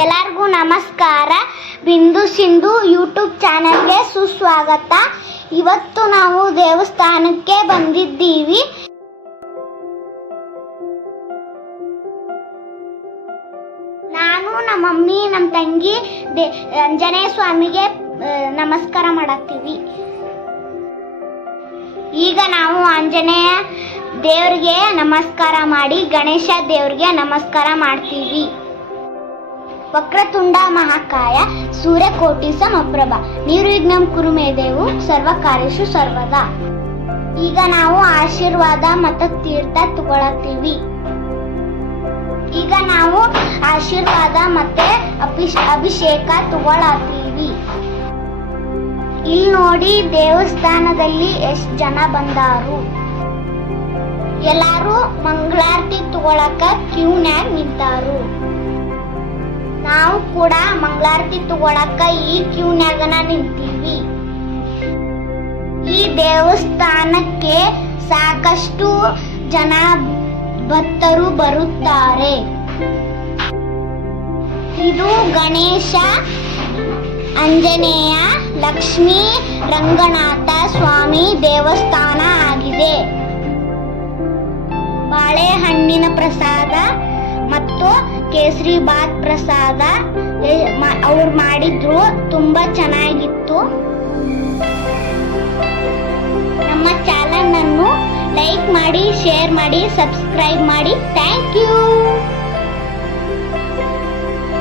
ಎಲ್ಲರಿಗೂ ನಮಸ್ಕಾರ. ಬಿಂದು ಸಿಂಧು ಯೂಟ್ಯೂಬ್ ಚಾನಲ್ಗೆ ಸುಸ್ವಾಗತ. ಇವತ್ತು ನಾವು ದೇವಸ್ಥಾನಕ್ಕೆ ಬಂದಿದ್ದೀವಿ. ನಾನು ನಮ್ಮ ಮಮ್ಮಿ ನಮ್ಮ ತಂಗಿ ಆಂಜನೇಯ ಸ್ವಾಮಿಗೆ ನಮಸ್ಕಾರ ಮಾಡತ್ತೀವಿ. ಈಗ ನಾವು ಆಂಜನೇಯ ದೇವರಿಗೆ ನಮಸ್ಕಾರ ಮಾಡಿ ಗಣೇಶ ದೇವರಿಗೆ ನಮಸ್ಕಾರ ಮಾಡ್ತೀವಿ. ವಕ್ರತುಂಡ ಮಹಾಕಾಯ ಸೂರ್ಯಕೋಟಿ ಸಮಪ್ರಭ ನಿರ್ವಿಘ್ನಂ ಕುರು ಮೇ ದೇವ ಸರ್ವಕಾರ್ಯೇಷು ಸರ್ವದಾ. ಈಗ ನಾವು ಆಶೀರ್ವಾದ ಮತ್ತು ತೀರ್ಥ ತಗೊಳತ್ತೀವಿ. ಈಗ ನಾವು ಆಶೀರ್ವಾದ ಮತ್ತೆ ಅಭಿಷೇಕ ತಗೊಳತ್ತೀವಿ. ಇಲ್ಲಿ ನೋಡಿ ದೇವಸ್ಥಾನದಲ್ಲಿ ಎಷ್ಟು ಜನ ಬಂದಾರು. ಎಲ್ಲಾರು ಮಂಗಳಾರತಿ ತಗೊಳಕ ಕ್ಯೂನ್ಯಾಗ ನಿಂತಾರು. ನಾವು ಕೂಡ ಮಂಗಳಾರತಿ ತಗೊಳಕ ಈ ಕ್ಯೂನ್ಯಾಗನ ನಿಂತೀವಿ. ಈ ದೇವಸ್ಥಾನಕ್ಕೆ ಸಾಕಷ್ಟು ಜನ ಭಕ್ತರು ಬರುತ್ತಾರೆ. ಇದು ಗಣೇಶ, ಆಂಜನೇಯ, ಲಕ್ಷ್ಮೀ ರಂಗನಾಥ ಸ್ವಾಮಿ ದೇವಸ್ಥಾನ ಆಗಿದೆ. ಬಾಳೆಹಣ್ಣಿನ ಪ್ರಸಾದ ಮತ್ತು ಕೇಸರಿ ಬಾತ್ ಪ್ರಸಾದ ಅವ್ರು ಮಾಡಿದ್ರು, ತುಂಬಾ ಚೆನ್ನಾಗಿತ್ತು. ನಮ್ಮ ಚಾನಲ್ ಅನ್ನು ಲೈಕ್ ಮಾಡಿ, ಶೇರ್ ಮಾಡಿ, ಸಬ್ಸ್ಕ್ರೈಬ್ ಮಾಡಿ. Thank you.